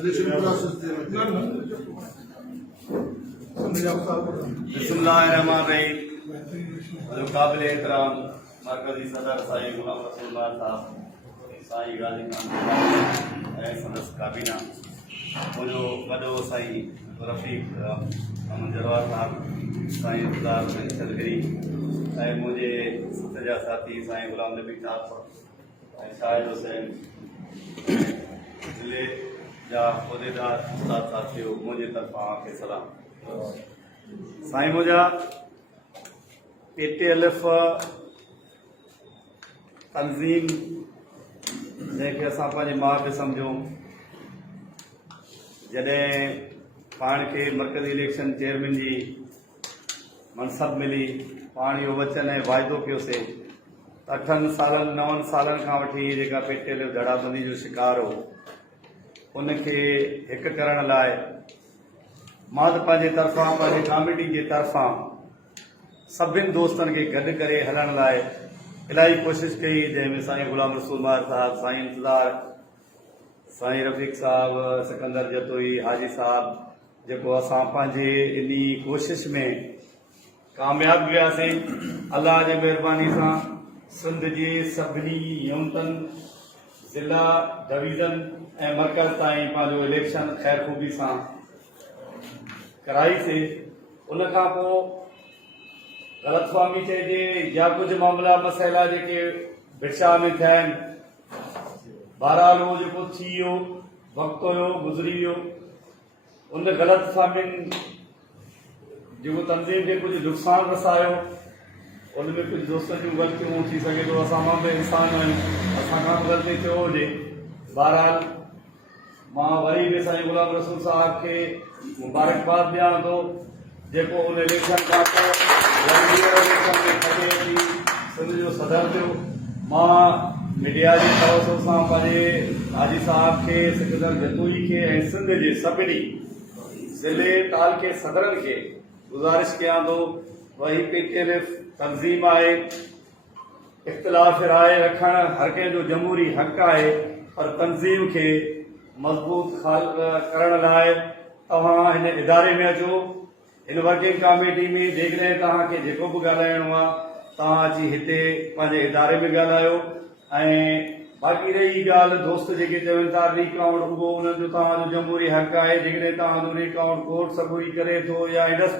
बिस्मिल्लाहिर्रहमानिर्रहीम। काबिल एहतराम मरकजी सदर साईं गुलाम रसूल साहब, साईं गाजी सदस्य काबीना, मुझो वॾो साईं रफ़ीक अहमद जरवार साहब, साईं इंतज़ार चलगरी, मुझे सजा साथी साईं गुलाम नबी साहब, शाहिद हुसैन ज़िले जा उहदेदार उस्ताद साथियों, मुझे तरफा के सलाम। साईं मुझा PTLF तंज़ीम जैसे असां पंहिंजे माउ खे सम्झूं, जॾहिं पाण खे मरकज़ी इलेक्शन चेयरमैन जी मनसब मिली, पाण इहो वचन ऐं वाइदो कयोसीं त 8 सालनि 9 सालनि खां वठी जेका PTLF धड़ाबंदी जो शिकार हो, उनखे हिकु करण लाइ मां त पंहिंजे तरफ़ां, पंहिंजे कमेटी जे तरफ़ां सभिनी दोस्तनि खे गॾु करे हलण लाइ इलाही कोशिशि कई, जंहिंमें साईं गुलाम रसूल साहब, साईं इंतज़ार, साईं रफ़ीक साहब, सिकंदर जतोई, हाजी साहब, जेको असां पंहिंजे इन कोशिशि में कामयाब वियासीं। अल्लाह जे महिरबानी सां सिंध जे सभिनी यूनिटनि, ज़िला, डिवीज़न ऐं मरकज़ ताईं पंहिंजो इलेक्शन ख़ैर ख़ूबी सां कराईसीं। उनखां पोइ ग़लतफ़हमी चइजे या कुछ मामला मसइला जेके बिरशा में थिया आहिनि, बहरहाल उहो जेको थी वियो, वक़्तु हुयो, गुज़री वियो। उन ग़लतफ़हमियुनि जेको तंज़ीम खे कुझु नुक़सानु रसायो, उनमें कुझु दोस्तनि जूं ग़लतियूं थी सघे थो, असां मां बि इंसान आहियूं, असां खां ग़लती थियो हुजे। बहरहाल मां वरी बि साईं गुलाम रसूल साहब खे मुबारकबाद ॾियां थो, जेको उन इलेक्शन खां पोइ सिंध जो सदर थियो। मां मीडिया जे तवसुल सां पंहिंजे हाजी साहब खे, सिकंदर जतोई खे ऐं सिंध जे सभिनी ज़िले तालुके सदरनि खे गुज़ारिश कयां थो, वही PTLF तंज़ीम आहे, इख़्तिलाफ़ राय रखणु हर कंहिंजो जमहूरी हक़ आहे, पर तंज़ीम खे मज़बूत करण लाइ तव्हां हिन इदारे में अचो। इन वर्किंग कमेटी में जेकॾहिं तव्हांखे जेको बि ॻाल्हाइणो आहे, तव्हां अची हिते पंहिंजे इदारे में ॻाल्हायो। ऐं बाक़ी रही ॻाल्हि, दोस्त जेके चवनि था रीकाउंट, उहो उन्हनि जो तव्हांजो जमहूरी हक़ आहे। जेकॾहिं तव्हांजो रीकाउंट कोर्ट सबूरी करे थो या इंडस्ट्री